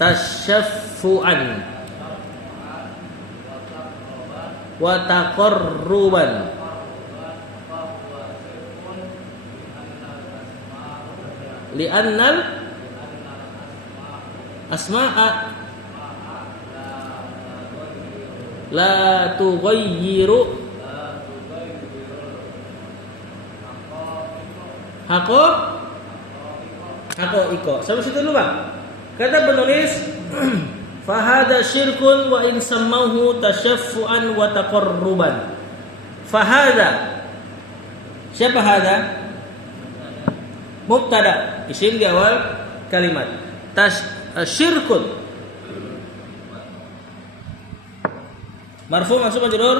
tasyaffu'an wa taqarruban. Li'annal asma'a la tughayyiru haqa'iqa. Sampai situ dulu, Bang. Kata penulis fahada syirkun wa in sammahu tasyaffu'an wa taqarruban. Fahada. Siapa hada? Mubtada, isim di awal kalimat. Syirkun marfu mansub majrur,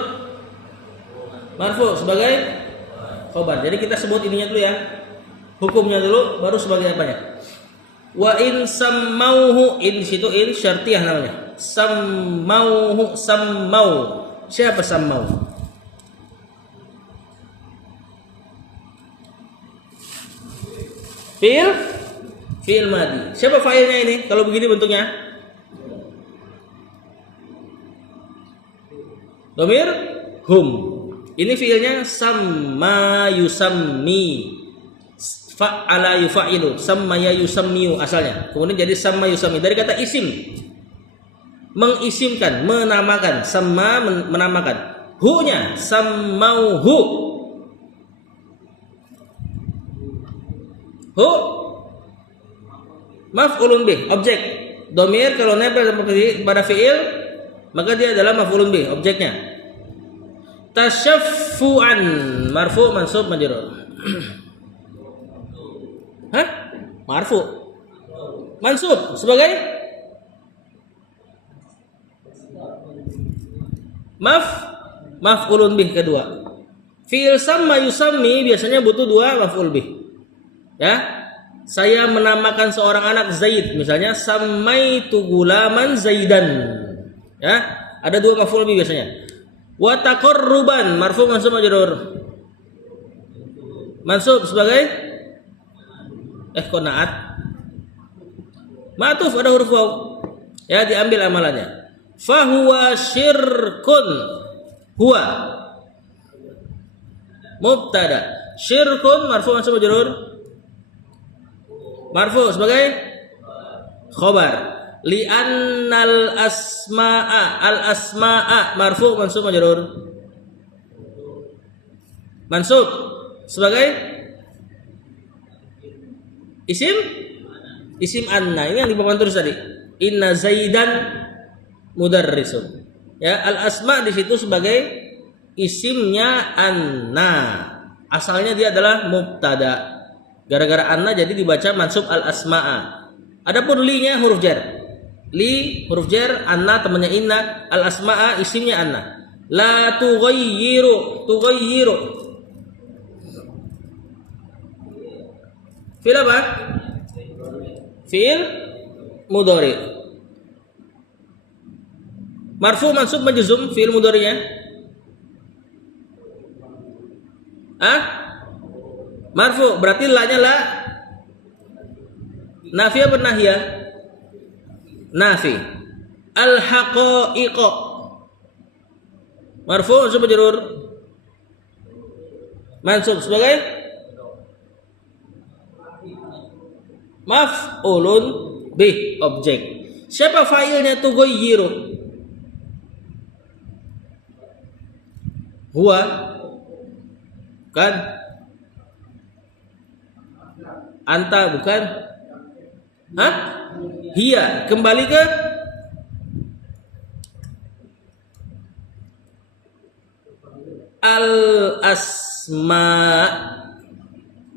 marfu sebagai khobar. Jadi kita sebut ininya dulu ya, hukumnya dulu, baru sebagai apanya. Wa in sammauhu, in situ in syartiyah namanya. Sammauhu, sammau. Siapa sammau? Fi'il madi. Siapa fa'ilnya ini? Kalau begini bentuknya? Dhamir hum. Ini fi'ilnya samma yusammi. Fa'ala yufa'ilu. Samma yusammiu asalnya. Kemudian jadi samma yusammi dari kata isim. Mengisimkan, menamakan. Samma menamakan. Hu-nya sammauhu. Hu maf'ulun bih, objek. Dhamir kalau nempel pada fi'il maka dia adalah maf'ulun bih, objeknya. Tasyaffu'an marfu mansub majrur. Hah? Marfu. Mansub sebagai maf'ulun bih kedua. Fi'il samma yusammi biasanya butuh dua maf'ul bih. Ya, saya menamakan seorang anak Zaid, misalnya sammaitu gulaman Zaidan. Ya, ada dua maf'ul bih biasanya. Wa taqarruban marfu mansub majrur. Mansub sebagai qanaat. Ma'tuf ada huruf waw. Ya, diambil amalannya. Fa huwa syirkun. Huwa mubtada. Syirkun marfu mansub majrur. Marfu sebagai khobar. Li'annal asma'a, al asma'a marfu mansub majrur. Mansub sebagai isim anna. Ini yang di papan tulis tadi. Inna Zaidan mudarrisun. Ya, al asma di situ sebagai isimnya anna. Asalnya dia adalah mubtada. Gara-gara anna jadi dibaca mansub al asma'a. Adapun li-nya huruf jar. Li huruf jar, anna temannya inna, al asma'a isimnya anna. La tughayyiru. Fi'il apa? Fi'il mudhari. Marfu mansub majzum fi'il mudhari'nya. Marfu berarti la-nya la nafi apa nahiyah? Nafi. Al haqa'iqa marfu mansub majrur. Mansub sebagai maf'ulun bih, objek. Siapa fa'ilnya tughayyiru? Huwa kan? Anta bukan? Hah? Hiya. Kembali ke al asma.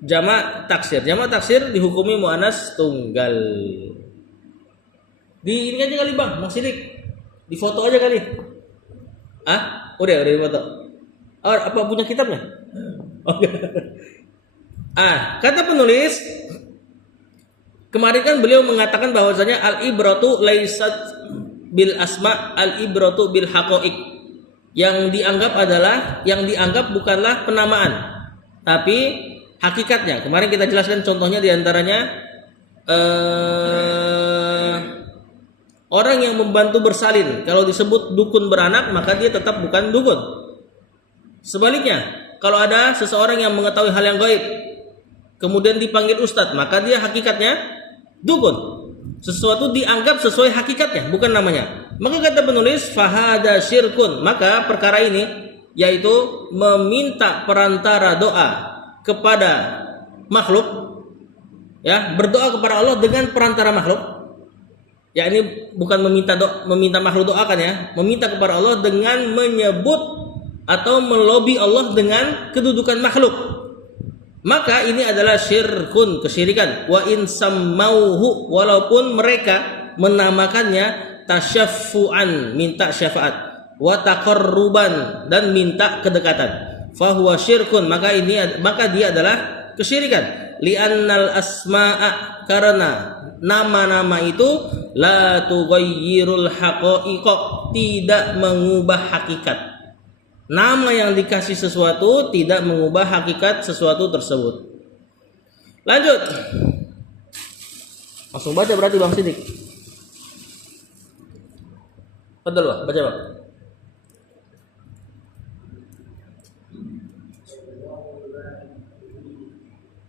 Jamak taksir. Jamak taksir dihukumi muannas tunggal. Di ini aja kali Bang, Mas Sidik. Di foto aja kali. Udah di foto. Apa punya kitabnya? Oke. Kata penulis kemarin kan beliau mengatakan bahwasanya al-ibratu laisat bil asma, al-ibratu bil haqaiq. Yang dianggap bukanlah penamaan, tapi hakikatnya. Kemarin kita jelaskan contohnya diantaranya orang yang membantu bersalin. Kalau disebut dukun beranak, maka dia tetap bukan dukun. Sebaliknya, kalau ada seseorang yang mengetahui hal yang gaib, kemudian dipanggil ustadz, maka dia hakikatnya dukun. Sesuatu dianggap sesuai hakikatnya, bukan namanya. Maka kata penulis, fahada syirkun. Maka perkara ini, yaitu meminta perantara doa kepada makhluk, ya, berdoa kepada Allah dengan perantara makhluk. Ya, ini bukan meminta makhluk doakan, ya, meminta kepada Allah dengan menyebut atau melobi Allah dengan kedudukan makhluk. Maka ini adalah syirkun, kesyirikan. Wa in sammauhu, walaupun mereka menamakannya tasyaffu'an, minta syafaat, wa taqarruban, dan minta kedekatan. Fahuwa syirkun, maka dia adalah kesyirikan. Li'annal asma'a, karena nama-nama itu la tughayyirul haqa'iqa, tidak mengubah hakikat. Nama yang dikasih sesuatu tidak mengubah hakikat sesuatu tersebut. Lanjut. Langsung baca berarti Bang Sidik. Betul Bang, baca Bang.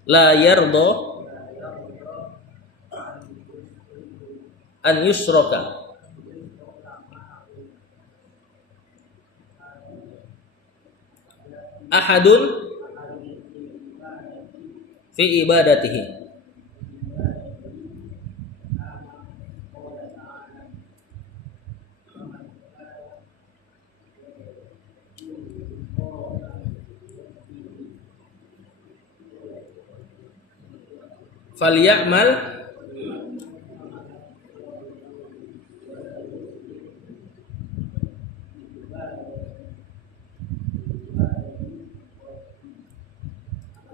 La yardo an yusroka ahadun fi ibadatihi. Falyamal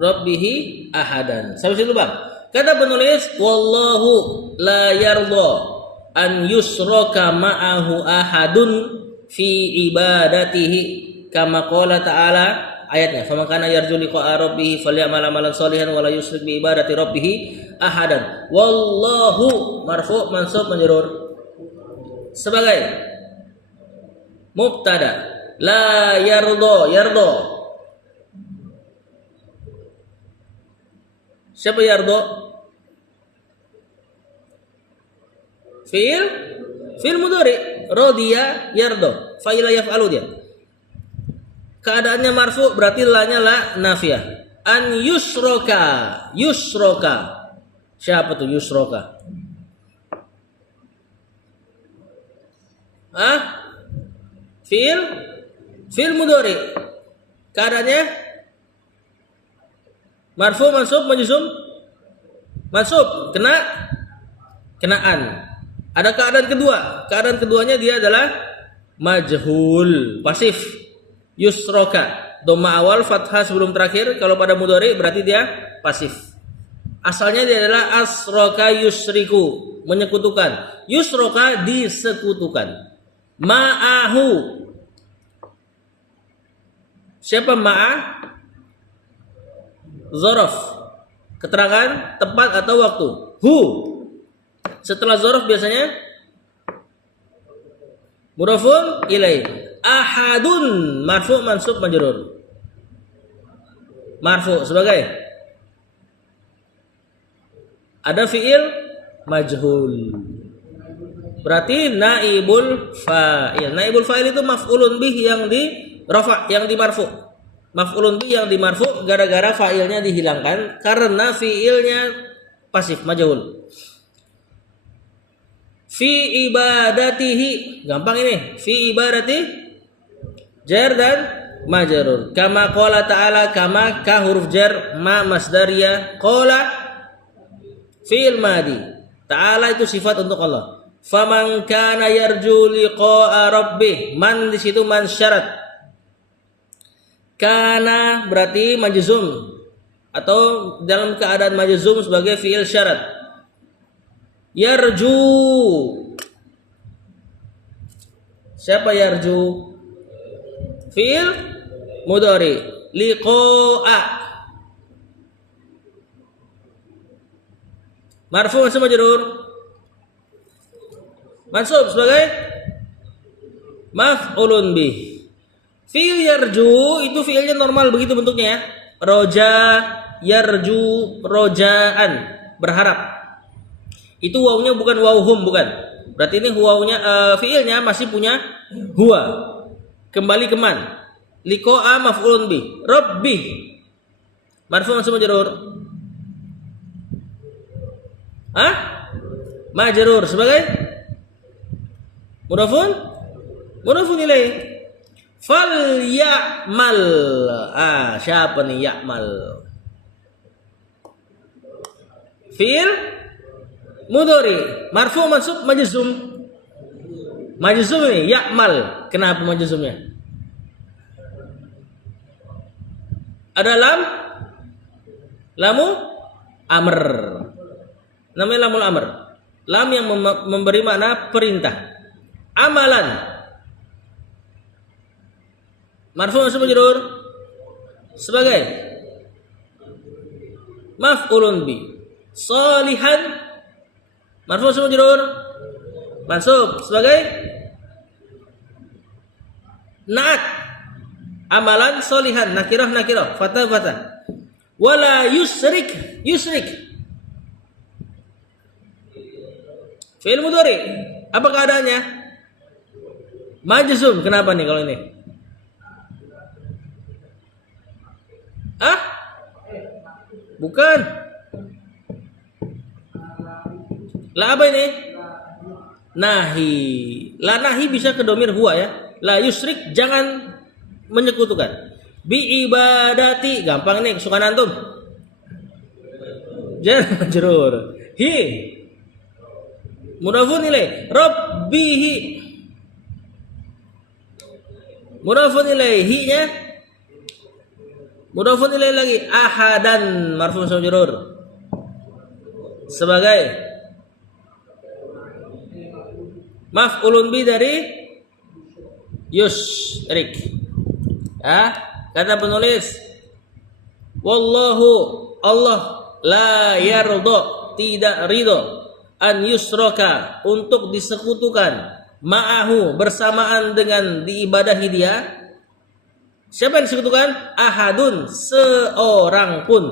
Rabbihi ahadan. Sampai situ Bang. Kata penulis, wallahu la yarda an yusraka ma'ahu ahadun fi ibadatihi, kama qala ta'ala, ayatnya, faman kana yarju liqa'a rabbih falyamal amalan shalihan wa la yusyrik bi ibadati rabbih ahadan. Wallahu marfu' mansub majrur sebagai mubtada. La yarda. Siapa yardo? Fi'il mudhari. Radiya yardo. Fa'ila yaf'alu dia. Keadaannya marfu, berarti la-nya la nafiyah. An yusroka. Siapa tuh yusroka? Fi'il mudhari. Keadaannya marfu, mansub, majzum. Mansub, kenaan. Ada keadaan kedua. Keadaan keduanya dia adalah majhul, pasif. Yusroka, dhamma awal, fathah sebelum terakhir. Kalau pada mudhari berarti dia pasif. Asalnya dia adalah asroka yusriku, menyekutukan. Yusroka, disekutukan. Ma'ahu. Siapa ma'a? Zorof, keterangan tempat atau waktu. Hu, setelah zorof biasanya mudhafun ilaih. Ahadun, marfu, mansub, majrur. Marfu sebagai ada fiil majhul, berarti naibul fa'il. Naibul fa'il itu maf'ulun bih yang di rafa, yang di marfu. Maf'ulun bih yang dimarfu gara-gara fa'ilnya dihilangkan karena fi'ilnya pasif majhul. Fi ibadatihi, gampang ini. Fi ibadati jar dan majrur. Kama qala ta'ala, kama ka huruf jar, ma masdariyah, qala fi'il madi. Ta'ala itu sifat untuk Allah. Faman kana yarju liqa'a rabbih, man di situ man syarat. Kana berarti majzum atau dalam keadaan majzum sebagai fi'il syarat. Yarju, siapa yarju? Fi'il mudhari. Liqa'a, marfu' mansub majrur. mansub sebagai maf'ulun bih. Fi'il yarju itu fi'ilnya normal begitu bentuknya ya. Roja, yarju, rojaan, berharap. Itu wawunya bukan wawhum, bukan. Berarti ini wawunya fi'ilnya masih punya huwa. Kembali ke man. Liqa'a maf'ulun bih. Rabbi. Marfu' mansub majrur. Hah? Majrur sebagai mudhafun ilaih. Fal ya'mal. Siapa nih ya'mal? Fi'il mudhari. Marfu' mansub majzum. Majzum ini ya'mal. Kenapa majzumnya? Ada lamu amr. Namanya lamul amr. Lam yang memberi makna perintah. Amalan. Marfu' mansub majrur sebagai maf'ulun bi. Salihan. Marfu' mansub majrur mansub sebagai naat. Amalan salihan, nakirah fatah. Wala yusrik. Fi'il mudhari. Apa keadaannya? Majzum. Kenapa nih kalau ini? Bukan. La apa ini? Nahi. La nahi bisa ke domir huwa ya. La yusrik, jangan menyekutukan. Bi ibadati, gampang nih kesukaan antum. Jar majrur. Hi. Mudhafun ilaih. Rabbihi. Mudhafun ilaihi-nya mudhafun ilaih lagi. Ahadan marfu' mansub majrur sebagai maf'ulun bi dari yusyrik. Kata penulis, wallahu Allah la yardo, tidak ridho, an yusroka, untuk disekutukan, ma'ahu, bersamaan dengan diibadahi dia. Siapa yang disekutukan? Ahadun, seorang pun,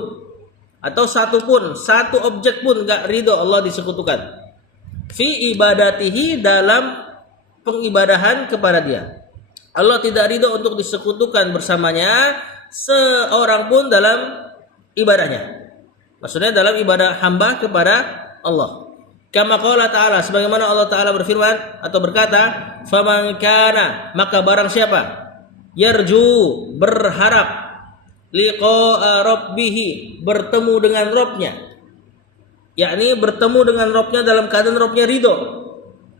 atau satu pun, satu objek pun gak ridho Allah disekutukan. Fi ibadatihi, dalam pengibadahan kepada dia. Allah tidak ridho untuk disekutukan bersamanya seorang pun dalam ibadahnya. Maksudnya dalam ibadah hamba kepada Allah. Kama qala ta'ala, sebagaimana Allah Ta'ala berfirman atau berkata, faman kana, maka barang siapa, yarju, berharap, liqa'a rabbihi, bertemu dengan Rabbnya, yakni bertemu dengan Rabbnya dalam keadaan Rabbnya ridho.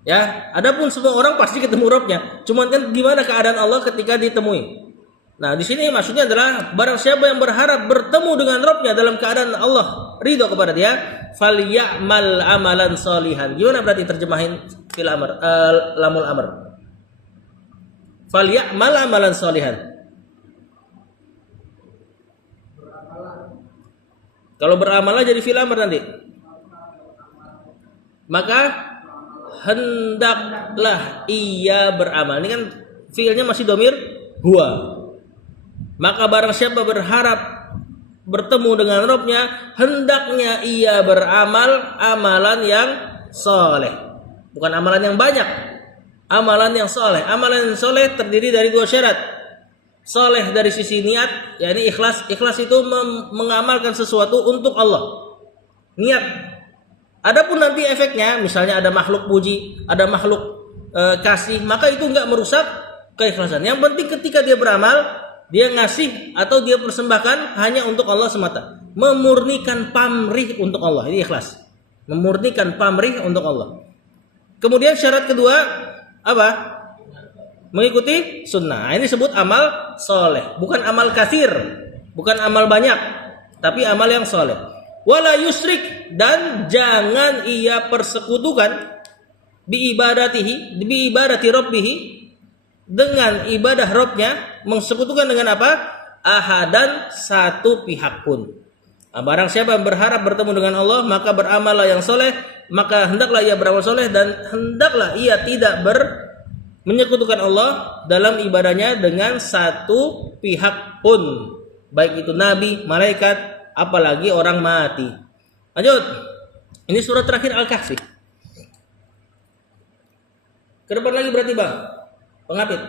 Ya, adapun semua orang pasti ketemu Rabbnya. Cuman kan gimana keadaan Allah ketika ditemui. Nah, di sini maksudnya adalah barang siapa yang berharap bertemu dengan Rabbnya dalam keadaan Allah ridho kepada dia, falyamal amalan sholihan. Gimana berarti terjemahin fil amr, lamul amr? Falyamal amalan sholihan. Kalau beramal jadi fil amr nanti. Maka hendaklah ia beramal. Ini kan fiilnya masih domir huwa. Maka barang siapa berharap bertemu dengan Rabbnya, hendaknya ia beramal amalan yang soleh. Bukan amalan yang banyak, amalan yang soleh. Amalan yang soleh terdiri dari dua syarat. Soleh dari sisi niat, yakni ikhlas. Ikhlas itu mengamalkan sesuatu untuk Allah, niat. Adapun nanti efeknya, misalnya ada makhluk puji, ada makhluk kasih, maka itu enggak merusak keikhlasan. Yang penting ketika dia beramal, dia ngasih atau dia persembahkan hanya untuk Allah semata, memurnikan pamrih untuk Allah. Ini ikhlas, memurnikan pamrih untuk Allah. Kemudian syarat kedua apa? Mengikuti sunnah. Ini disebut amal soleh, bukan amal katsir, bukan amal banyak, tapi amal yang soleh. Wala yusrik, dan jangan ia persekutukan bi ibadati rabbihi, dengan ibadah Rabbnya, mengsekutukan dengan apa? Ahadan, satu pihak pun. Barang siapa yang berharap bertemu dengan Allah, maka beramallah yang soleh, maka hendaklah ia beramal soleh dan hendaklah ia tidak menyekutukan Allah dalam ibadahnya dengan satu pihak pun, baik itu nabi, malaikat, apalagi orang mati. Lanjut. Ini surat terakhir Al-Kahfi. Ke depan lagi berarti Bang. Pengapit.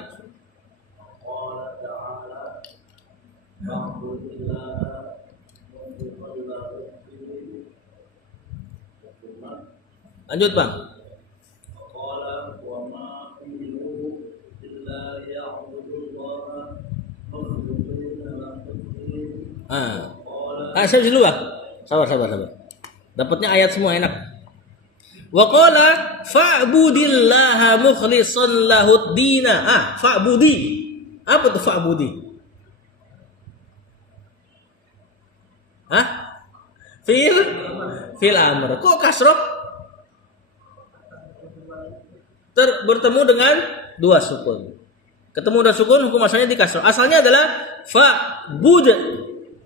Lanjut Bang. Saya dulu Bang. Sabar. Dapatnya ayat semua enak. Wa qala fa'budillaha mukhlishan lahud dina. Fa'budi. Apa tuh fa'budi? Fil amr. Kok kasroh? Bertemu dengan dua sukun. Ketemu dua sukun, hukum asalnya di kasroh. Asalnya adalah fa'bud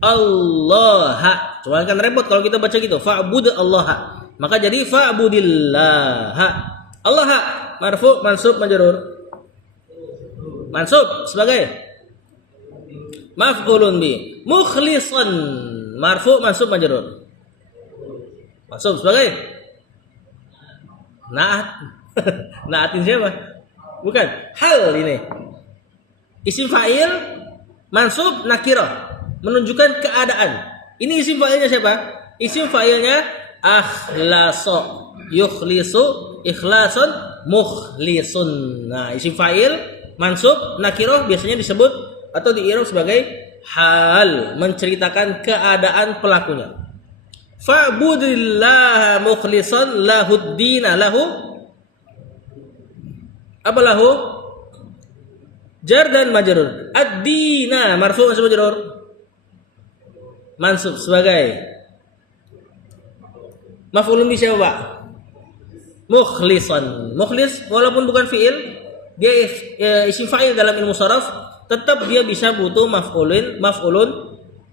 Allah. Cuma kan repot kalau kita baca gitu. Fa'bud Allah. Maka jadi fa'budillah. Allah marfu mansub majrur. Mansub sebagai maf'ulun bi. Mukhlishan marfu mansub majrur. Mansub sebagai naat. Naatin siapa? Bukan. Hal ini. Isim fa'il mansub nakirah menunjukkan keadaan. Ini isim fa'ilnya siapa? Isim fa'ilnya akhlaso, yukhlisu, ikhlasun, mukhlisun. Nah, isim fa'il mansub nakirah biasanya disebut atau di'irab sebagai hal, menceritakan keadaan pelakunya. Fa'budillaha mukhlisan lahuddina. Lahu apa lahu? Jar dan majrur. Ad-dina marfu mansub majrur. Mansub sebagai maf'ulun bi siapa, Pak? Mukhlisan. Mukhlis walaupun bukan fiil, dia isim fa'il dalam ilmu sharaf, tetap dia bisa butuh maf'ulun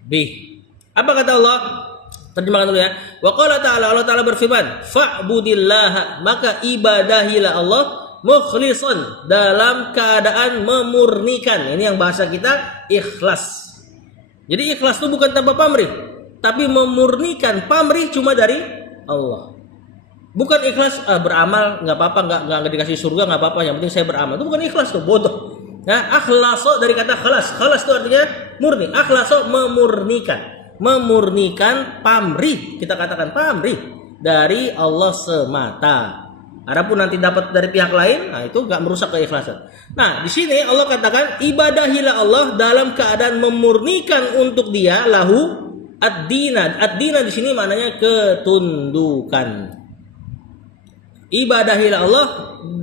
bih. Apa kata Allah? Terjemahkan dulu ya. Wa qala ta'ala, Allah Ta'ala berfirman, fa'budillaha, maka ibadahilah Allah mukhlisan, dalam keadaan memurnikan. Ini yang bahasa kita ikhlas. Jadi ikhlas itu bukan tanpa pamrih, tapi memurnikan. Pamrih cuma dari Allah. Bukan ikhlas beramal nggak apa-apa, nggak dikasih surga nggak apa-apa, yang penting saya beramal. Itu bukan ikhlas, tuh bodoh. Nah, akhlaso dari kata khalas. Khalas itu artinya murni. Akhlaso memurnikan pamrih. Kita katakan pamrih dari Allah semata. Adapun nanti dapat dari pihak lain, nah itu enggak merusak keikhlasan. Nah, di sini Allah katakan ibadahilah Allah dalam keadaan memurnikan untuk dia lahu ad-dina. Ad-dina di sini maknanya ketundukan. Ibadahilah Allah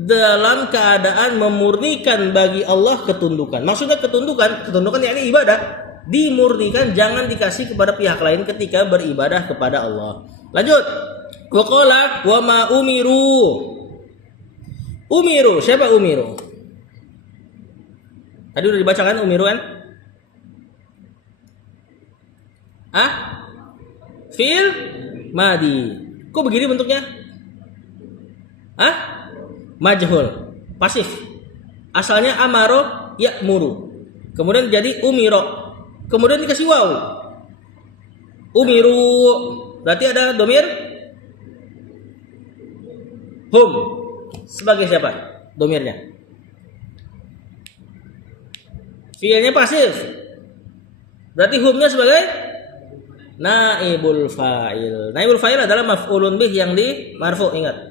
dalam keadaan memurnikan bagi Allah ketundukan. Maksudnya ketundukan yakni ibadah dimurnikan, jangan dikasih kepada pihak lain ketika beribadah kepada Allah. Lanjut. Wa qala wa ma umiru. Umiru, siapa umiru? Tadi udah dibacakan umiru kan? Fi'il madi. Kok begini bentuknya? Majhul, pasif. Asalnya amaro ya'muru. Kemudian jadi umiro. Kemudian dikasih waw. Umiru. Berarti ada domir hum sebagai siapa? Domirnya. Fiilnya pasif. Berarti humnya sebagai naibul fa'il. Naibul fa'il adalah maf'ulun bih yang di marfu, ingat.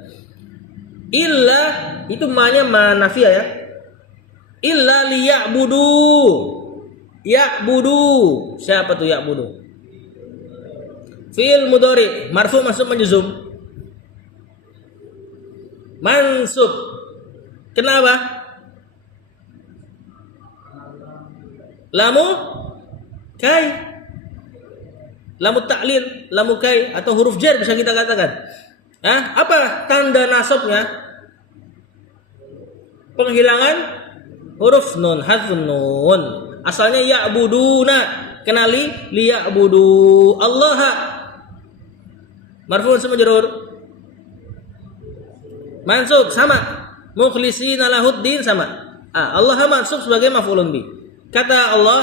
Illa itu ma-nya ma nafiyah ya. Illa liya'budu. Ya'budu. Siapa tuh ya'budu? Fi'il mudhari marfu mansub majzum. Mansub. Kenapa? Lamu kai. Lamu ta'lil, lamu kai atau huruf jar bisa kita katakan. Apa tanda nasabnya? Penghilangan huruf nun, hadzfun nun. Asalnya ya'buduna. Kenali liya'budu Allah. Marfu'un sama majrur. Mansub sama. Mukhlishina lahuddin sama. Allah mansub sebagai maf'ulun bi. Kata Allah,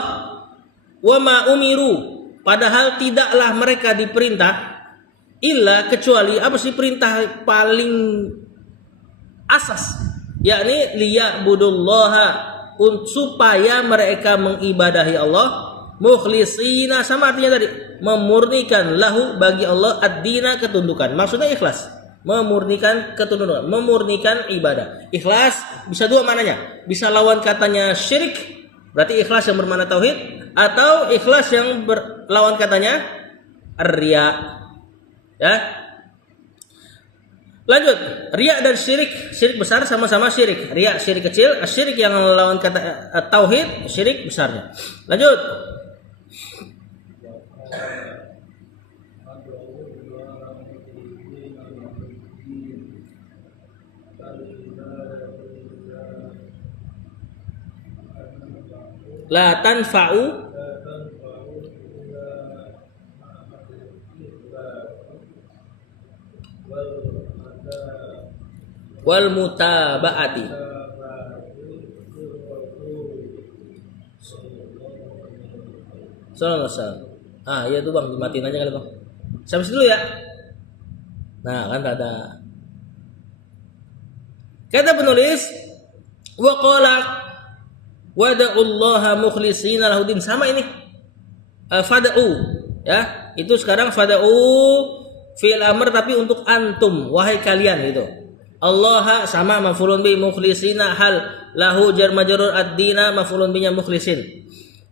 wa ma umiru, padahal tidaklah mereka diperintah illa kecuali apa sih perintah paling asas, yakni liya'budullaha, supaya mereka mengibadahi Allah, mukhlishina sama artinya tadi memurnikan lahu bagi Allah ad-dina ketundukan. Maksudnya ikhlas, memurnikan ketundukan, memurnikan ibadah. Ikhlas bisa dua maknanya, bisa lawan katanya syirik, berarti ikhlas yang bermakna tauhid, atau ikhlas yang lawan katanya riya. Ya. Lanjut, riya dan syirik, syirik besar sama-sama syirik. Riya syirik kecil, syirik yang lawan kata tauhid, syirik besarnya. Lanjut. La tanfa'u wal mutaba'ati. Sallallahu alaihi wasallam. Iya tuh Bang, dimatiin aja kali Bang. Sampai dulu ya. Nah, kan ada. Kata penulis, wa qala wada'ullaha mukhlishina lahuddin, sama ini. Fada'u, ya. Itu sekarang fada'u fi'il amr tapi untuk antum, wahai kalian gitu. Allah sama maf'ulun bi, mukhlishina hal lahu jar majrur ad-dina maf'ulun binya mukhlisin.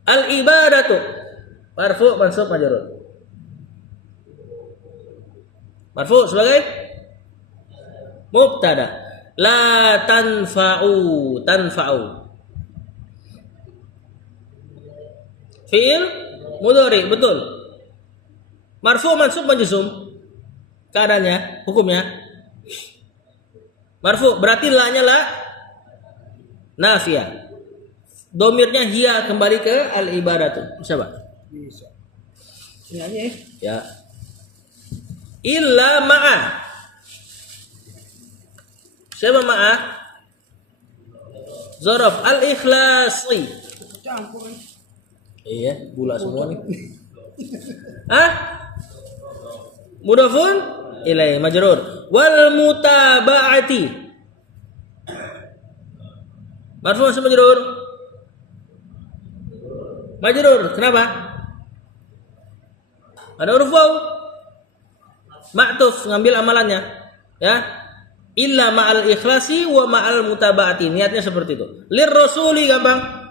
Al ibadatu marfu mansub majrur. Marfu sebagai mubtada. La tanfa'u, tanfa'u fi'il mudhari, betul. Marfu mansub majzum, keadaannya, hukumnya marfu, berarti la-nya la nafiyah. Domirnya hiya kembali ke al-ibadatu. Bisa, Pak? Bisa. Ini aja ya. Ya. Illa ma'a. Siapa ma'a? Zaraf al-ikhlasi. Campur. Iya, gula semua nih. Mudhafun ilaihi majrur. Wal mutaba'ati. Marfu mansub majrur. Majrur, kenapa? Ada huruf waw. Ma'tuf, ngambil amalannya. Ya. Illa ma'al ikhlasi wa ma'al mutaba'ati. Niatnya seperti itu. Lir rasuli gampang.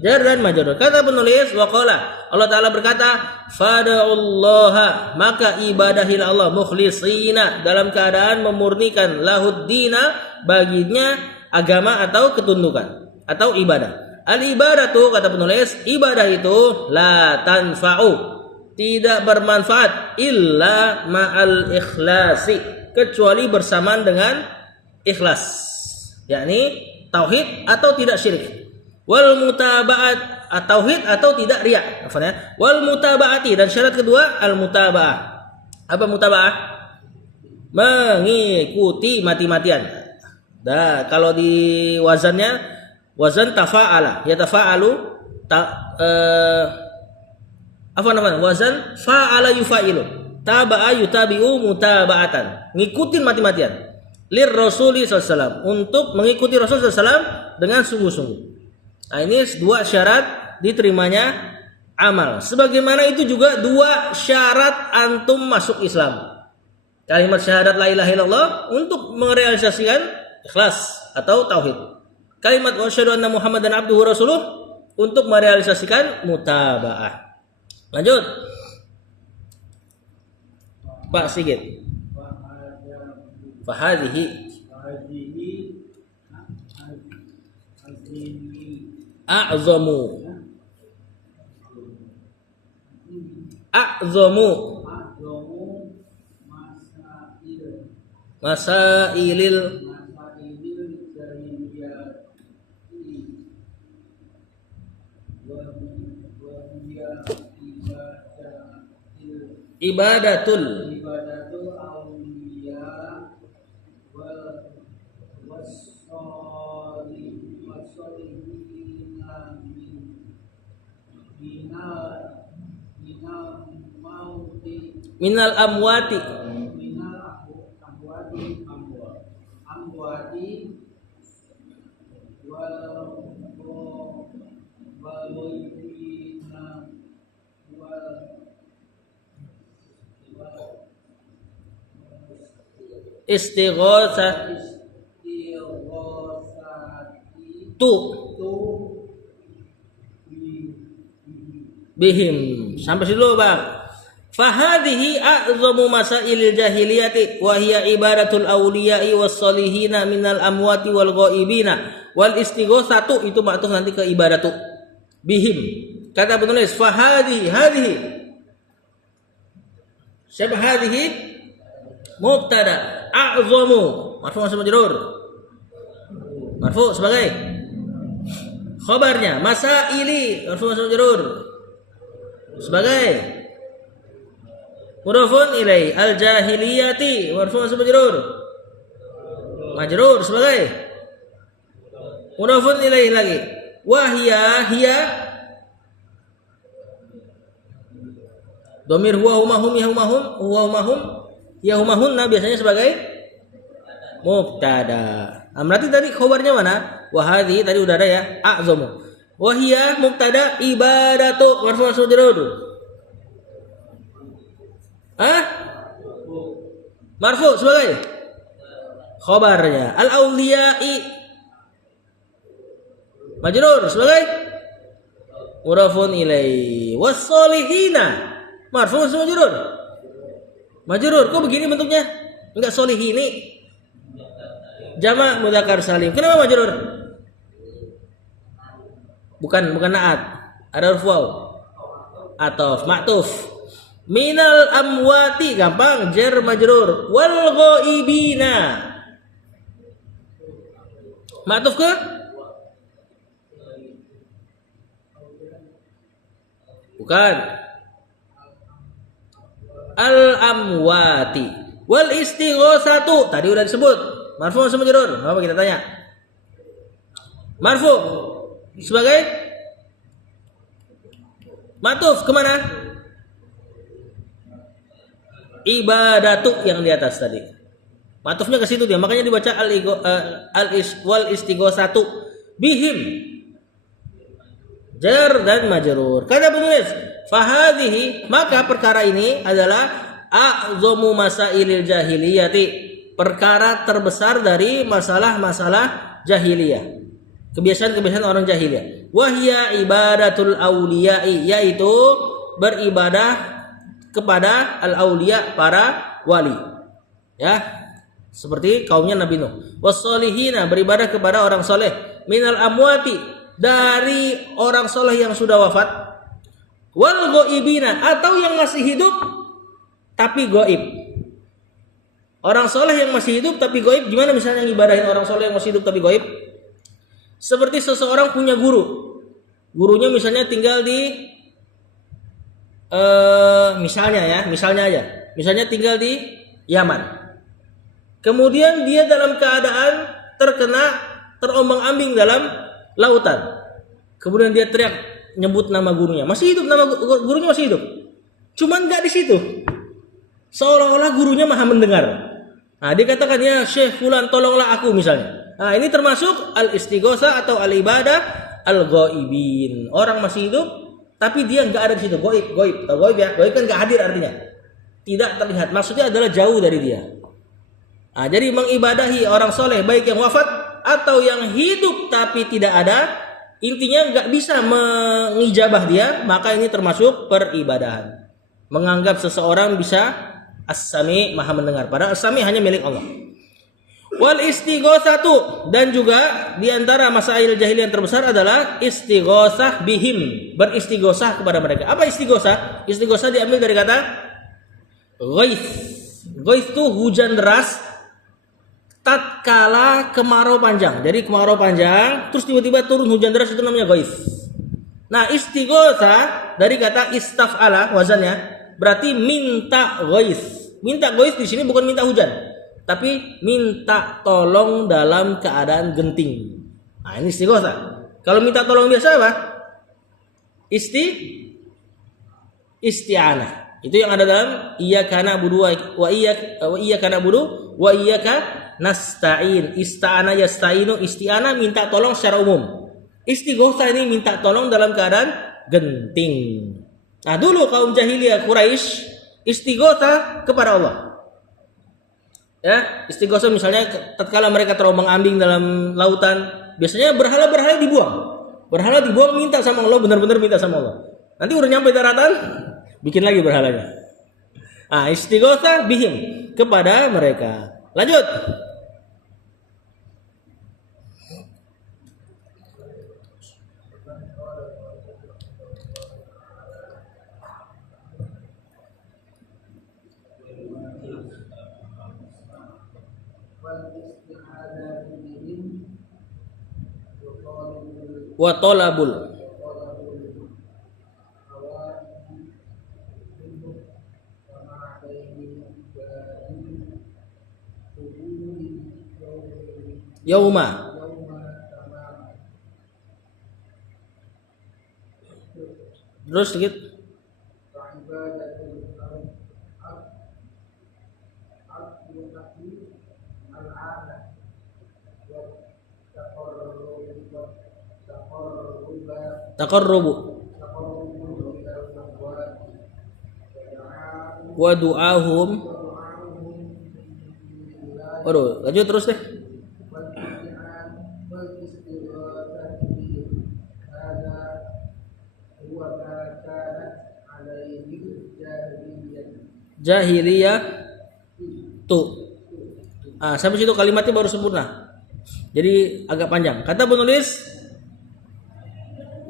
Jar dan majrur. Kata penulis waqala, Allah Ta'ala berkata, fada'ullaha, maka ibadahilah Allah mukhlishina, dalam keadaan memurnikan lahuddina, baginya agama atau ketundukan atau ibadah. Al ibadatu, kata penulis, ibadah itu la tanfa'u, tidak bermanfaat, illa ma'al ikhlasi, kecuali bersamaan dengan ikhlas, yakni tauhid atau tidak syirik. Wal mutaba'at, tauhid atau tidak riya. Wal mutaba'ati, dan syarat kedua al mutaba'ah. Apa mutaba'ah? Mengikuti mati-matian. Nah, kalau di wazannya wazan tafa'ala, ya tafa'alu wazan fa'ala yufa'ilu. Taba'a yutabi'u mutaba'atan. Ngikutin mati-matian. Lir Rasuli sallallahu alaihi wasallam, untuk mengikuti Rasul sallallahu alaihi wasallam dengan sungguh-sungguh. Nah, ini dua syarat diterimanya amal. Sebagaimana itu juga dua syarat antum masuk Islam. Kalimat syahadat la ilaha illallah untuk merealisasikan ikhlas atau tauhid. Kalimat wasyhadu anna Muhammadan abduhu rasuluh untuk merealisasikan mutaba'ah. Lanjut. Pak Sigit. Fahadhihi a'zamu masailil ibadatul minal amwati. Istighosa tu bihim. Sampai situ dulu, Bang. Fahadhihi a'zamu masailil jahiliyati wa hiya ibadatul awliya'i was solihina minal amwati wal ghaibina wal istighosatu, itu maktuf nanti ke ibadatu bihim. Kata penulis hadhihi. Siapa hadhihi? Mubtada. A'zamu marfu masuk majrur. Marfu sebagai khabarnya. Masaili marfu masuk majrur sebagai mudhafun ilai. Al jahiliyati marfu masuk majrur sebagai mudhafun ilai lagi. Wahia hiya dhamir huwa huma hunna biasanya sebagai mubtada. Berarti tadi khabarnya mana? Wahadi tadi udah ada ya, a'zamu. Wahia mubtada, ibadatu marfu masuk majrur. Marfu sebagai khabarnya. Al-awliya'i majrur sebagai mudhafun ilaihi. Was-solihina marfu masuk majrur. Kok begini bentuknya? Enggak solihini. Jamak mudzakkar salim. Kenapa majrur? Bukan naat. Ada huruf waw. Ataf, ma'tuf. Minal amwati gampang, jar majrur. Wal ghaibina. Ma'tuf ke? Bukan. Al amwati wal istighosatu tadi udah disebut marfu masuk majrur. Apa kita tanya? Marfu sebagai matuf kemana? Ibadatu yang di atas tadi. Matufnya ke situ dia, makanya dibaca wal istighosatu bihim. Jar dan majrur. Kata penulis, fahadhihi, maka perkara ini adalah a'zamu masailil jahiliyati, perkara terbesar dari masalah-masalah jahiliyah, kebiasaan-kebiasaan orang jahiliyah. Wahya ibadatul awliya'i, yaitu beribadah kepada al-awliya, para wali. Ya, seperti kaumnya Nabi Nuh. Was-solihina, beribadah kepada orang soleh. Minal amwati, dari orang soleh yang sudah wafat. Wal ghaibina, atau yang masih hidup tapi gaib. Orang soleh yang masih hidup tapi gaib, gimana misalnya ngibadahin orang soleh yang masih hidup tapi gaib? Seperti seseorang punya guru. Gurunya misalnya tinggal di misalnya tinggal di Yaman. Kemudian dia dalam keadaan terombang-ambing dalam lautan. Kemudian dia teriak nyebut nama gurunya. Masih hidup, nama gurunya masih hidup. Cuman enggak di situ. Seolah-olah gurunya maha mendengar. Nah, dia katakan, ya Syekh fulan tolonglah aku misalnya. Nah, ini termasuk al-istighosa atau al-ibadah al-ghaibin. Orang masih hidup tapi dia enggak ada di situ. Gaib. Tahu gaib ya? Gaib kan enggak hadir artinya. Tidak terlihat. Maksudnya adalah jauh dari dia. Nah, jadi mengibadahi orang soleh baik yang wafat atau yang hidup tapi tidak ada, intinya nggak bisa mengijabah dia, maka ini termasuk peribadahan. Menganggap seseorang bisa as-sami, maha mendengar, padahal as-sami hanya milik Allah. Wal istighosatu, dan juga diantara masail jahiliyah yang terbesar adalah istighosah bihim, beristighosah kepada mereka. Apa istighosah? Istighosah diambil dari kata ghaith. Ghaith itu hujan deras tatkala kemarau panjang. Jadi kemarau panjang terus tiba-tiba turun hujan deras, itu namanya ghaith. Nah, istighosah dari kata istaf'ala wazannya berarti minta ghaith. Minta ghaith di sini bukan minta hujan, tapi minta tolong dalam keadaan genting. Nah, ini istighosah. Kalau minta tolong biasa apa? Isti'anah. Itu yang ada dalam iyyaka na'budu wa iyyaka na'budu wa iyyaka nasta'in. Ista'ana yasta'inu, isti'ana minta tolong secara umum. Istighotsah ini minta tolong dalam keadaan genting. Nah, dulu kaum jahiliyah Quraisy istighotsah kepada Allah. Ya, istighotsah misalnya tatkala mereka terombang-ambing dalam lautan, biasanya berhala-berhala dibuang. Berhala dibuang, minta sama Allah, benar-benar minta sama Allah. Nanti udah nyampe daratan, bikin lagi berhalanya. Ah, istighotsah bihim, kepada mereka. Lanjut. Wa talabul yauma. Terus sedikit. Taqarrubu wa du'ahum. Waduh, lanjut terus deh. Jahiliyah tuh. Ah, sampai situ kalimatnya baru sempurna. Jadi agak panjang. Kata penulis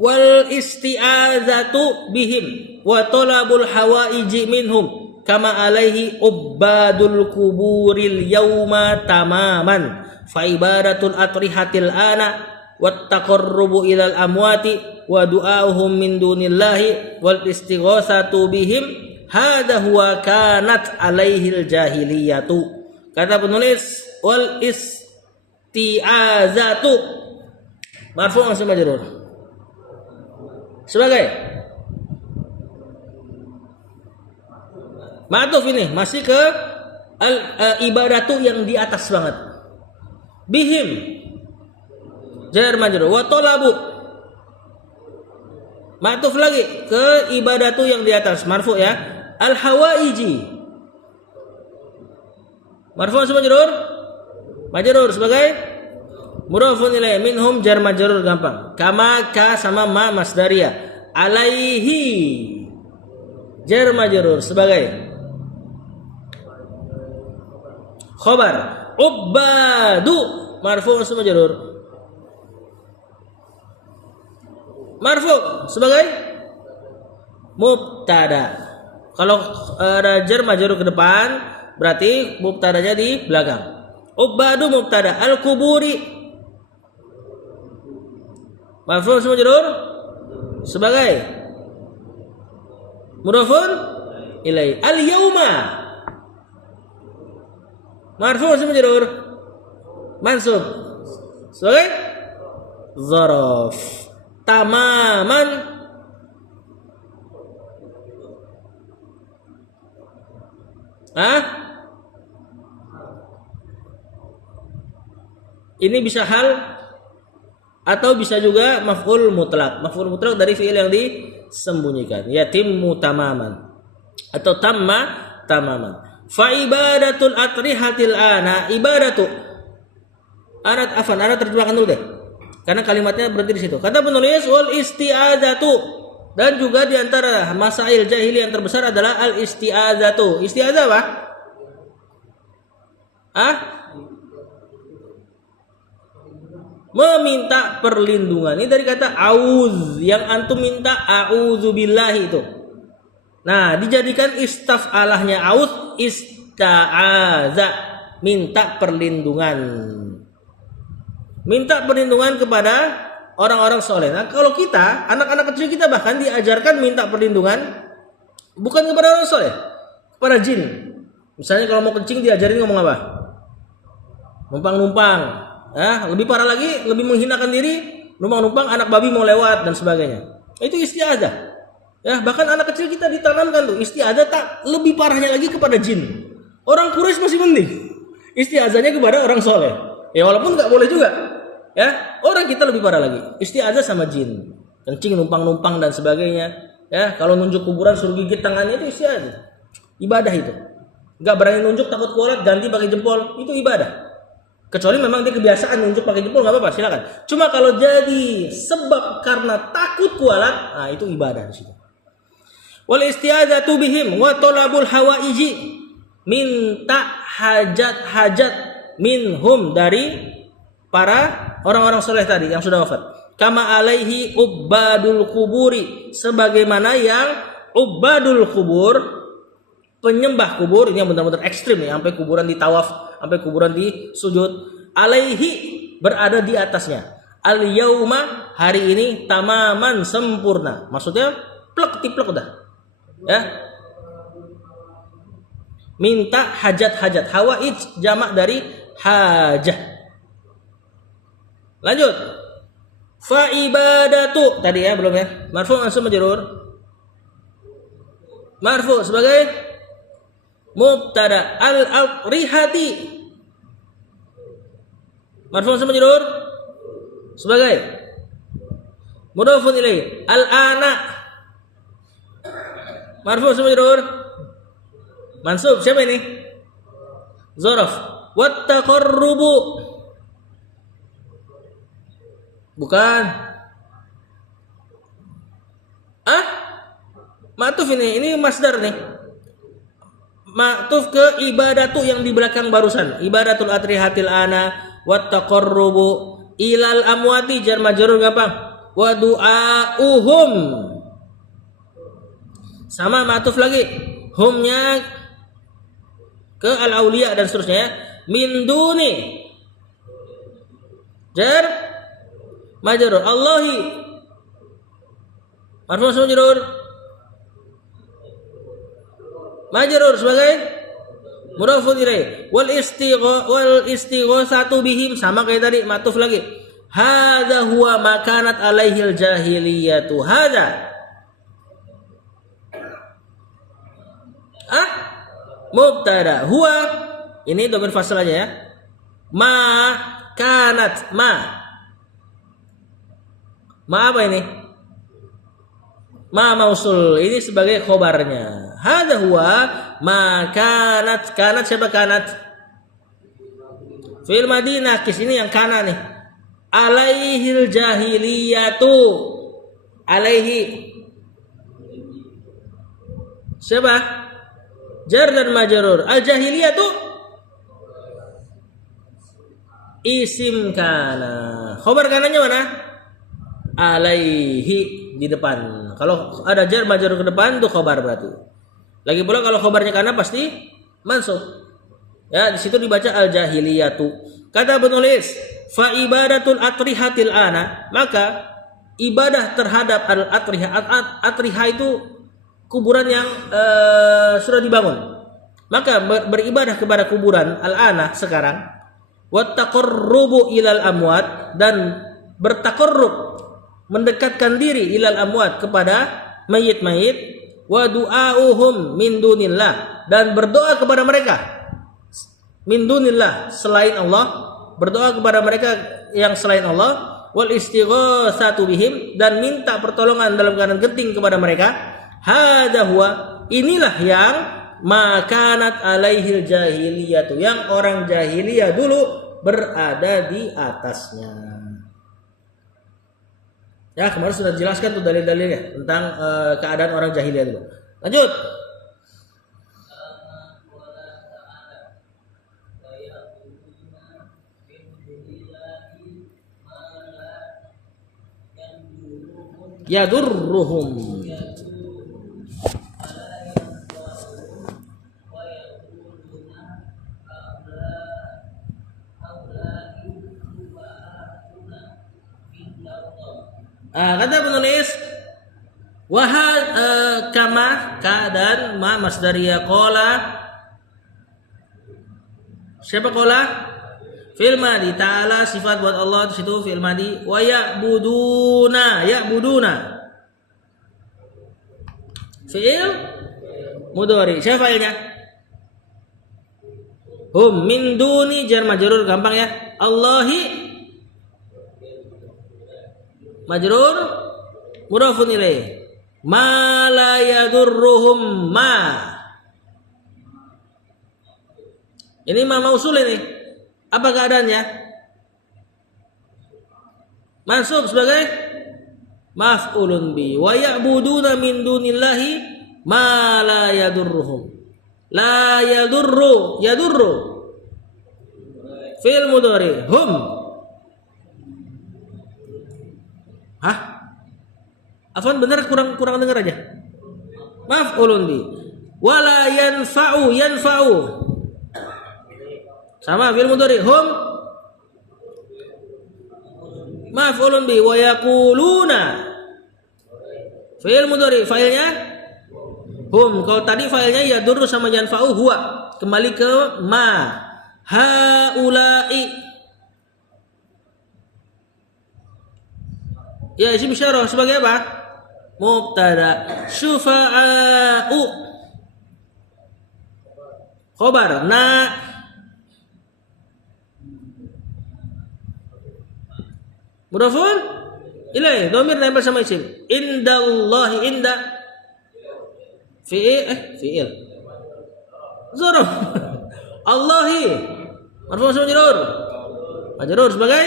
wal isti'adzatu bihim wa talabul hawaiji minhum kama alaihi ubadul kuburil yauma tamaman fa ibadatul atrihatil ana wat taqarrubu ilal amwati wa du'auhum min dunillahi wal istighotsatu bihim hadha huwa kanat alaihil jahiliyatu. Kata penulis wal isti'adzatu marfu' langsung majrur sebagai ma'tuf, ini masih ke ibadatu yang di atas banget. Bihim jar majrur wa talabu ma'tuf lagi ke ibadatu yang di atas marfu ya. Al hawaiji marfu majrur sebagai mudhafun ilaih, minhum jar majrur gampang. Kama ka sama ma masdaria. Alaihi jar majrur sebagai khabar. Ubadu marfu majrur. Marfu sebagai mubtada. Kalau ada jar majrur ke depan, berarti mubtadanya di belakang. Ubadu mubtada, al-kuburi marfu majrur sebagai mudhafun ilaih. Al-yauma marfu majrur mansub sebagai dzaraf. Tamaman ini bisa hal atau bisa juga maf'ul mutlak. Maf'ul mutlak dari fi'il yang disembunyikan. Yatimmu tamaman atau tamma tamaman. Fa ibadatul atrihatil ana ibadatu. Ana terjemahkan dulu deh. Karena kalimatnya berhenti di situ. Kata penulis wal isti'adzatu, dan juga di antara masail jahili yang terbesar adalah al isti'adzatu. Isti'adzah apa? Meminta perlindungan. Ini dari kata auz, yang antum minta a'udzubillahi itu. Nah, dijadikan istaf'alahnya auz, ista'aza, minta perlindungan. Minta perlindungan kepada orang-orang soleh. Nah, kalau kita, anak-anak kecil kita bahkan diajarkan minta perlindungan bukan kepada orang soleh, kepada jin. Misalnya kalau mau kencing diajarin ngomong apa? Numpang-numpang. Lebih parah lagi, lebih menghinakan diri, numpang-numpang anak babi mau lewat dan sebagainya. Itu isti'adzah. Ya, bahkan anak kecil kita ditanamkan tuh isti'adzah, tak lebih parahnya lagi kepada jin. Orang Quraisy masih mending. Isti'adzahnya kepada orang soleh. Ya walaupun nggak boleh juga. Ya, orang kita lebih parah lagi. Isti'adzah sama jin. Kencing numpang-numpang dan sebagainya. Ya, kalau nunjuk kuburan suruh gigit tangannya itu isti'adzah. Ibadah itu. Nggak berani nunjuk takut kualat ganti pakai jempol, itu ibadah. Kecuali memang dia kebiasaan nunjuk pakai jempol nggak apa-apa, silakan. Cuma kalau jadi sebab karena takut kualat, nah itu ibadah di situ. Wal isti'adzatu bihim wa talabul hawaiji, minta hajat-hajat minhum dari para orang-orang soleh tadi yang sudah wafat. Kama alaihi ubadul kuburi, sebagaimana yang ubadul kubur, penyembah kubur, ini yang benar-benar ekstrim ya, sampai kuburan ditawaf, sampai kuburan disujud. Alaihi, berada di atasnya. Al yauma, hari ini tamaman sempurna. Maksudnya plek tiplek udah. Ya. Minta hajat-hajat. Hawaij jamak dari hajah. Lanjut. Fa ibadatu, tadi ya belum ya. Marfu mansub majrur. Marfu sebagai mubtada, al-rihati. Marfu mansub majrur sebagai mudhafun ilaih. Al-ana. Marfu mansub majrur. Mansub siapa ini? Zaraf. Wat taqarrubu. Bukan. Ma'tuf ini masdar nih. Ma'tuf ke ibadatu yang di belakang barusan. Ibadatul atrihatil ana wat taqarrubu ilal amwati, jar majrur gampang. Wa du'auhum. Sama ma'tuf lagi. Humnya ke al-auliya dan seterusnya. Min duni. Jar majrur. Allahi. Marfu majrur. Majrur sebagai mudhafun ilaih. Wal istighosatu bihim, sama kayak tadi, ma'tuf lagi. Hadza huwa makanat alaihil jahiliyatu. Hadza mubtada, huwa ini dhamir fasl aja ya. Ma kanat, ma apa ini? Ma mausul, ini sebagai khobarnya. Hadza huwa ma kanat. Kanat siapa kanat? Fil Madinah, kis ini yang kana nih. Alaihil jahiliyatu. Alaihi siapa? Jar dan majrur. Al jahiliyatu isim kana. Khobar kananya mana? Alaihi di depan. Kalau ada jar majrur ke depan itu khobar berarti. Lagi pula kalau khobarnya kana pasti mansub. Ya, di situ dibaca al jahiliyatu. Kata penulis, fa ibadatul atrihatil ana, maka ibadah terhadap al atriha. Atriha itu kuburan yang sudah dibangun. Maka beribadah kepada kuburan al-ana sekarang, wat taqarrubu ilal amwat, dan bertaqarrub, mendekatkan diri ilal amwat, kepada mayit-mayit, wa du'auhum min dunillah, dan berdoa kepada mereka min dunillah, selain Allah, berdoa kepada mereka yang selain Allah, wal istighosatu bihim, dan minta pertolongan dalam keadaan genting kepada mereka. Hadza huwa, inilah yang makanat alaihil jahiliyatu, yang orang jahiliyah dulu berada di atasnya. Ya, kemarin sudah dijelaskan tuh dalil-dalilnya tentang keadaan orang jahiliyah dulu. Lanjut. Yadurruhum. Kata penulis, wahad kama, dan ma masdariyah qala. Siapa qala? Fil madi, ta'ala sifat buat Allah di situ fil madi. Wa ya'buduna. Fi'il mudhari. Siapa fa'ilnya? Hum. Min duni jar majrur, gampang ya. Allahi majrur mudhafun ilaih. Ma la yadurruhum ma. Ini ma mausul ini. Apa keadaannya? Mansub sebagai maf'ulun bi. Wa ya'buduna min dunillahi ma la yadurruhum. La yadurru, yadurru. Fi'il mudhari. Hum. Hah? Afwan, benar, kurang dengar aja. Maf'ulun bi. Wala yanfa'u, yanfa'u. Sama fi'il mudhari. Hum maf'ulun bi. Wa yaquluna. Fi'il mudhari, fa'ilnya hum. Kalau tadi fa'ilnya yadurru sama yanfa'u huwa. Kembali ke ma. Haula'i. Ya, isim isyarah sebagai apa? Mubtada. Syufa'a'u. Khobar. Na. Mudhafun ilaih, dhamir nempel sama isim. Indallahi, inda fi'il zarf. Allahi marfu' majrur sebagai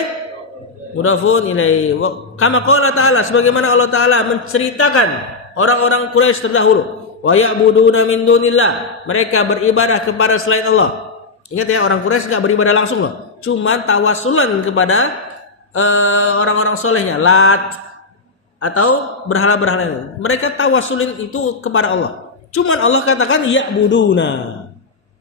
mudhafun ilaih. Kama qala ta'ala, sebagaimana Allah Ta'ala menceritakan orang-orang Quraisy terdahulu. Wa ya'buduna min dunillah, mereka beribadah kepada selain Allah. Ingat ya, orang Quraisy enggak beribadah langsung loh, cuman tawassulan kepada orang-orang solehnya, Lat atau berhala-berhala. Mereka tawasulin itu kepada Allah. Cuman Allah katakan ya'buduna.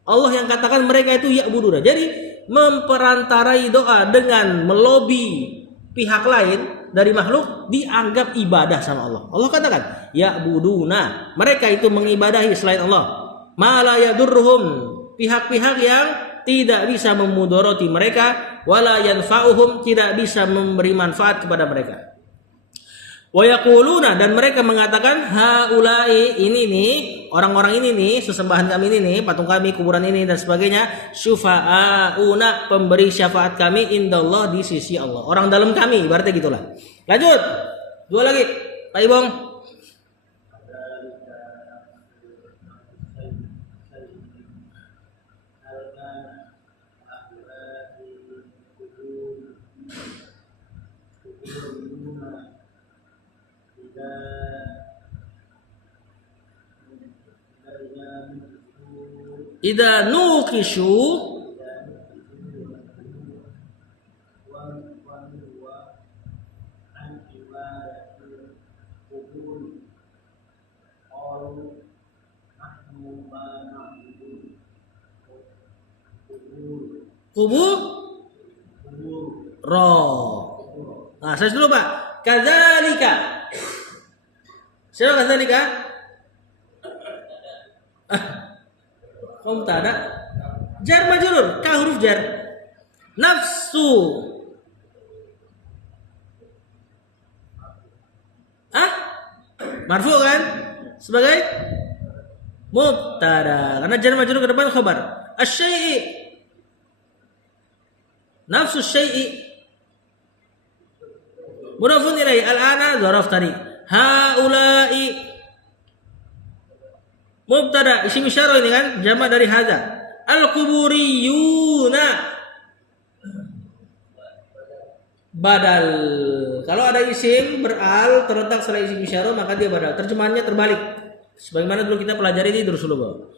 Allah yang katakan mereka itu ya'buduna. Jadi memperantarai doa dengan melobi pihak lain dari makhluk dianggap ibadah sama Allah. Allah katakan ya'buduna. Mereka itu mengibadahi selain Allah. Ma la yadurruhum, pihak-pihak yang tidak bisa memudoroti mereka, wala yanfa'uhum, tidak bisa memberi manfaat kepada mereka. Wa yaquluna, dan mereka mengatakan haula'i, ini nih, orang-orang ini nih, sesembahan kami ini nih, patung kami, kuburan ini dan sebagainya, syufa'auna, pemberi syafaat kami indallah, di sisi Allah. Orang dalam kami, berarti gitulah. Lanjut. Dua lagi. Pak Ibong. Idza nuqishu kubur roh. Nah, saya dulu Pak. Kadzalika. Siapa kadzalika? Mubtada. Jar majrur, ka huruf jar. Nafsu. Marfu kan? Sebagai mubtada. Karena jar majrur ke depan khabar. Asy-syai'. Nafsu syai'i. Mudhafun ilaihi, al-ana dzaraf tadi. Haula'i mubtada, isim isyarah ini kan, jamak dari hadza. Al-quburiyuna badal. Kalau ada isim beral terletak setelah isim isyarah maka dia badal. Terjemahannya terbalik. Sebagaimana dulu kita pelajari di Durusul Lugha.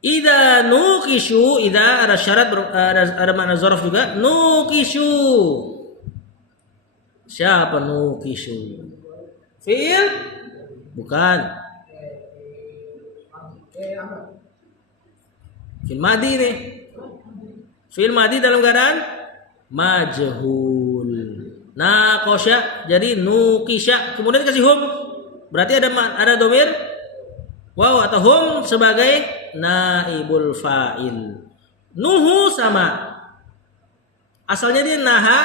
Idza nuqishu, idza ada syarat, ada makna zarf juga. Nuqishu. Siapa nuqishu? Fi'il? Bukan. Fi'il madi ini. Fi'il madi dalam keadaan majhul. Naqasha jadi nuqisha. Kemudian kasih hum. Berarti ada dhamir waw atau hum sebagai naibul fa'il. Nuhu sama. Asalnya dia naha,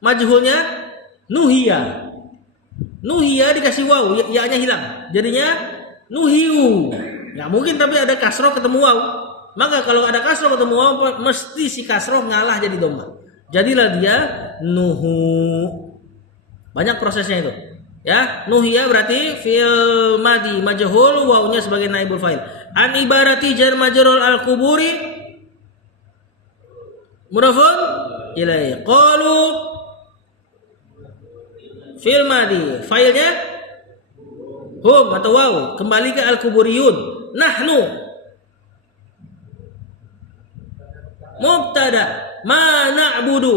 majhulnya nuhiya. Nuhiya dikasih waw, ya-nya hilang. Jadinya nuhiu. Nggak mungkin tapi ada kasroh ketemu waw. Maka kalau ada kasroh ketemu waw mesti si kasroh ngalah jadi dhamma. Jadilah dia nuhu. Banyak prosesnya itu. Ya, nuhiya berarti fi'il madi majhul wawnya sebagai naibul fa'il. An ibarati jar majrur al kuburi mudhafun ilaihi. Qalu fi'il madi fa'ilnya hum atau waw kembali ke al kuburiyun. Nahnu mubtada ma na'budu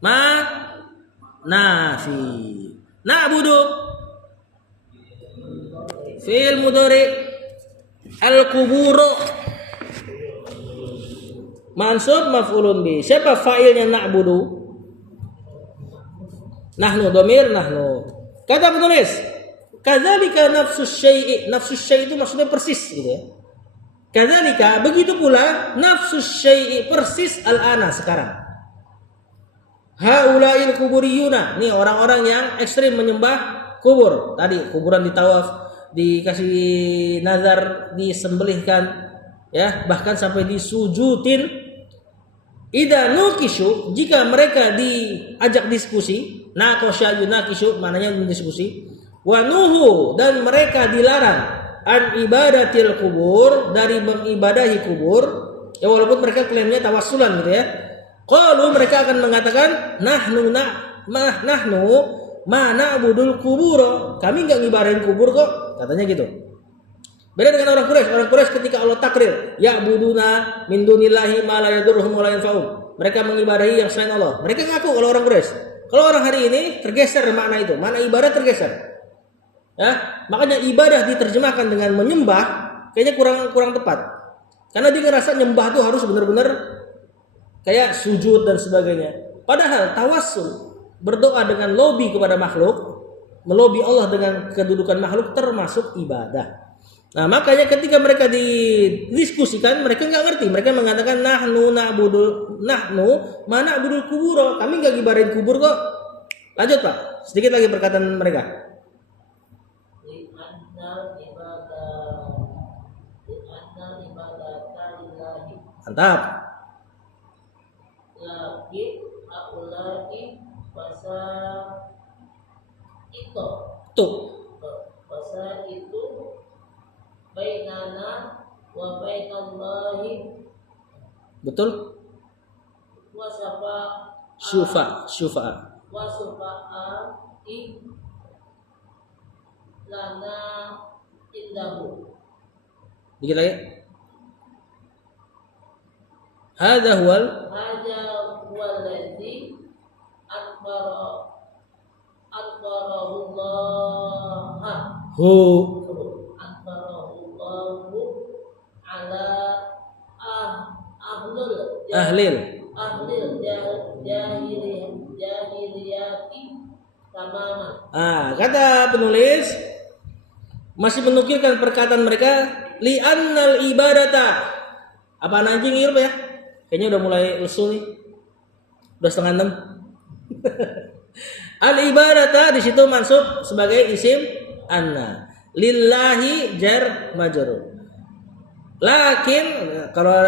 ma nafi na'budu fi'il mudhari al kuburu mansub maf'ulun bi. Siapa fa'ilnya na'budu? Nahnu, dhamir nahnu. Kata penulis, kadzalika nafsus syai'i. Nafsus syai' itu maksudnya persis gitu ya. Kadzalika begitu pula nafsus syai'i persis al-ana sekarang. Haula'il kuburiyuna. Nih orang-orang yang ekstrim menyembah kubur. Tadi kuburan ditawaf, dikasih nazar, disembelihkan ya, bahkan sampai disujudin. Ida nukishu, jika mereka diajak diskusi, nakosha yunakishu maknanya diskusi. Wa nuhu, dan mereka dilarang an ibadatil kubur, dari mengibadahi kubur. Ya walaupun mereka klaimnya tawassulan gitu ya. Qalu, mereka akan mengatakan nahnu ma na'budul kubur. Kami enggak ngibadahin kubur kok, katanya gitu. Beda dengan orang Quraisy. Orang Quraisy ketika Allah takrir, ya'buduna min dunillahi ma la yadurruhum wa la yanfa'uhum. Mereka mengibadahi yang selain Allah. Mereka ngaku kalau orang Quraisy. Kalau orang hari ini tergeser makna itu. Makna ibadah tergeser. Ya, makanya ibadah diterjemahkan dengan menyembah kayaknya kurang tepat. Karena dia ngerasa nyembah itu harus benar-benar kayak sujud dan sebagainya. Padahal tawassul, berdoa dengan lobi kepada makhluk, melobi Allah dengan kedudukan makhluk termasuk ibadah. Nah, makanya ketika mereka didiskusikan, mereka nggak ngerti. Mereka mengatakan nahnu ma na'budul kubur. Kami nggak ngibadahin kubur kok. Lanjut Pak, sedikit lagi perkataan mereka. Mantap. Tuh. itu bainana wa bainallahi. Betul? Wasafa syufa lana indahu. Dikit lagi. Hadza huwal ladzi akbarahullah ala ahlil jahiliyati tamaman. Kata penulis masih menukilkan perkataan mereka li'annal ibadata. Apa anjing Irp ya? Kayaknya udah mulai lesu nih. Udah 5:30. Al ibadata di situ mansub sebagai isim anna. Lillahi jar majrur. Lakin kalau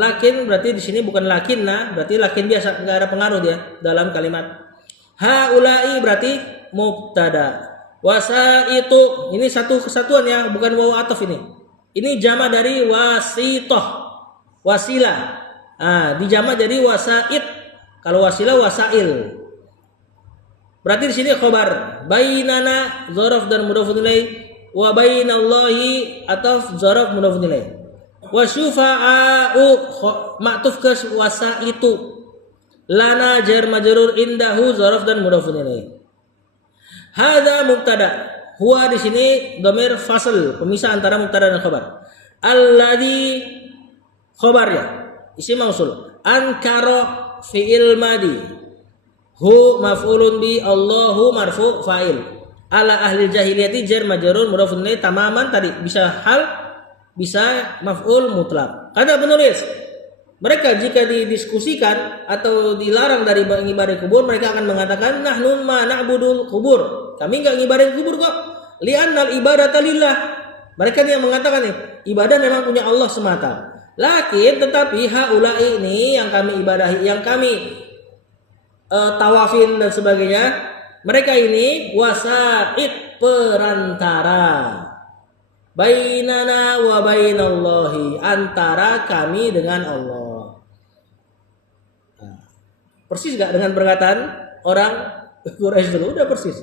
lakin berarti di sini bukan lakinna, berarti lakin biasa enggak ada pengaruh dia dalam kalimat. Haula'i berarti mubtada. Wasa itu ini satu kesatuan ya, bukan waw ataf ini. Ini jama dari wasitoh, wasilah. Dijama jadi wasaid. Kalau wasilah wasail. Berarti di sini khobar bainana dzaraf dan mudhafun ilaih, wa bainallahi ataf dzaraf mudhafun ilaih. Wa syufa'u ma'tuf ke wasa itu. Lana jar majrur indahu dzaraf dan mudhafun ilaih. Hadza mubtada. Huwa di sini dhamir fasl, pemisah antara mubtada dan khabar. Alladzi khabar ya, isim mausul. Ankara fi'il madi. Hu maf'ulun bi, Allahu marfu fa'il. Ala ahli jahiliyati jar majrur mudhafun ilaih tamaman tadi bisa hal, bisa maf'ul mutlaq. Kata penulis, Mereka jika didiskusikan atau dilarang dari mengibadah kubur, mereka akan mengatakan nahnu ma na'budul kubur. Kami enggak ngibadahin kubur kok. Li'annal ibadata lillah. Mereka yang mengatakan nih, ibadah memang punya Allah semata. Tetapi haula'i ini yang kami ibadahi, yang kami tawafin dan sebagainya, mereka ini wasaid, perantara. Bainana wa bainallahi, antara kami dengan Allah. Persis gak dengan perkataan orang Quraisy dulu? Udah persis.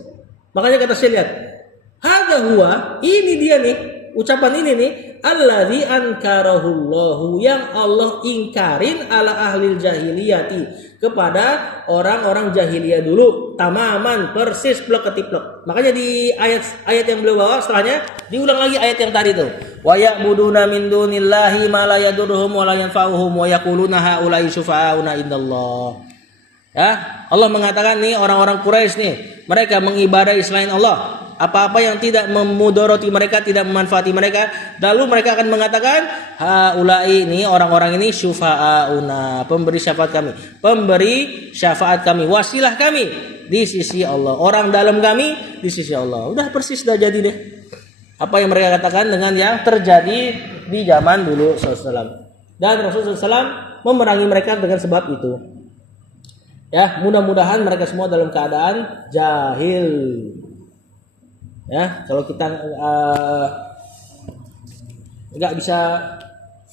Makanya kata saya lihat, hadza huwa, ini dia nih, ucapan ini nih, alladzi ankarahullahu, yang Allah ingkarin ala ahlil jahiliyati, kepada orang-orang jahiliyah dulu, tamaman, persis plek ketiplek. Makanya di ayat yang beliau bawa setelahnya diulang lagi ayat yang tadi tuh. Wa ya'buduna min dunillahi ma la yadurruhum wa la yanfa'uhum wa yaquluna haula'i syufa'auna indallah. Ya, Allah mengatakan nih orang-orang Quraisy nih, mereka mengibadahi selain Allah. Apa-apa yang tidak memudoroti mereka, tidak memanfaati mereka, lalu mereka akan mengatakan haula'i ini, orang-orang ini syufa'auna, pemberi syafaat kami, pemberi syafaat kami, wasilah kami di sisi Allah, orang dalam kami di sisi Allah. Udah persis, dah jadi deh apa yang mereka katakan dengan yang terjadi di zaman dulu Rasulullah. Dan Rasulullah SAW memerangi mereka dengan sebab itu. Ya, mudah-mudahan mereka semua dalam keadaan jahil. Ya, kalau kita nggak bisa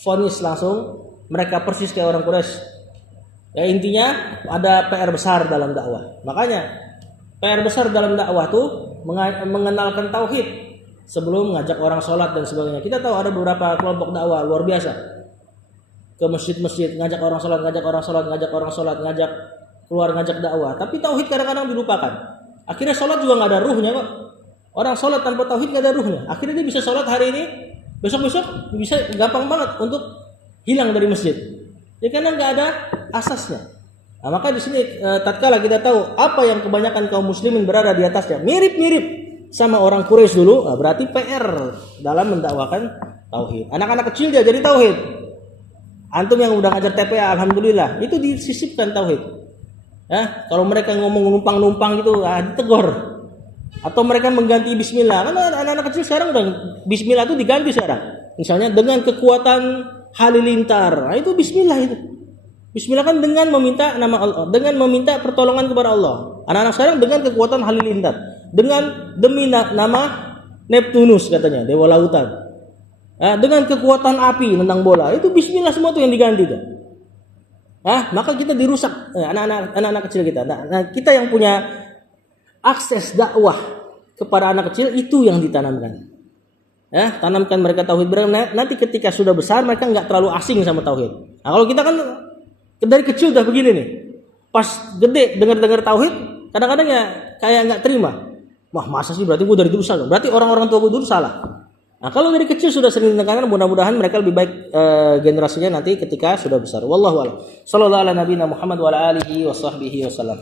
vonis langsung mereka persis kayak orang Quraisy. Ya, intinya ada PR besar dalam dakwah. Makanya PR besar dalam dakwah tuh mengenalkan tauhid sebelum ngajak orang sholat dan sebagainya. Kita tahu ada beberapa kelompok dakwah luar biasa ke masjid-masjid, ngajak orang sholat, ngajak keluar, ngajak dakwah. Tapi tauhid kadang-kadang dilupakan. Akhirnya sholat juga nggak ada ruhnya kok. Orang sholat tanpa tauhid nggak ada ruhnya. Akhirnya dia bisa sholat hari ini, besok-besok bisa gampang banget untuk hilang dari masjid. Ya karena nggak ada asasnya. Nah, maka di sini tatkala kita tahu apa yang kebanyakan kaum muslimin berada di atasnya mirip-mirip sama orang Quraisy dulu, nah berarti PR dalam mendakwakan tauhid. Anak-anak kecil dia jadi tauhid. Antum yang udah ngajar TPA, alhamdulillah, itu disisipkan tauhid. Ya, kalau mereka ngomong numpang-numpang gitu, ditegur. Atau mereka mengganti bismillah. Karena anak-anak kecil sekarang udah bismillah itu diganti sekarang. Misalnya dengan kekuatan halilintar. Nah, itu bismillah itu. Bismillah kan dengan meminta nama Allah, dengan meminta pertolongan kepada Allah. Anak-anak sekarang dengan kekuatan halilintar, demi nama Neptunus katanya, dewa lautan. Dengan kekuatan api tentang bola. Itu bismillah semua tuh yang diganti tuh. Maka kita dirusak anak-anak kecil kita. Nah, kita yang punya akses dakwah kepada anak kecil itu yang ditanamkan. Tanamkan mereka tauhid. Nanti ketika sudah besar mereka nggak terlalu asing sama tauhid. Nah, kalau kita kan dari kecil udah begini nih. Pas gede dengar tauhid, kadang-kadang ya kayak nggak terima. Wah, masa sih, berarti gue dari dulu salah. Berarti orang-orang tua gue dulu salah. Nah, kalau dari kecil sudah sering ditekankan, mudah-mudahan mereka lebih baik generasinya nanti ketika sudah besar. Wallahu a'lam. Shallallahu ala nabiyina Muhammad wa ala alihi wa sahbihi wasallam.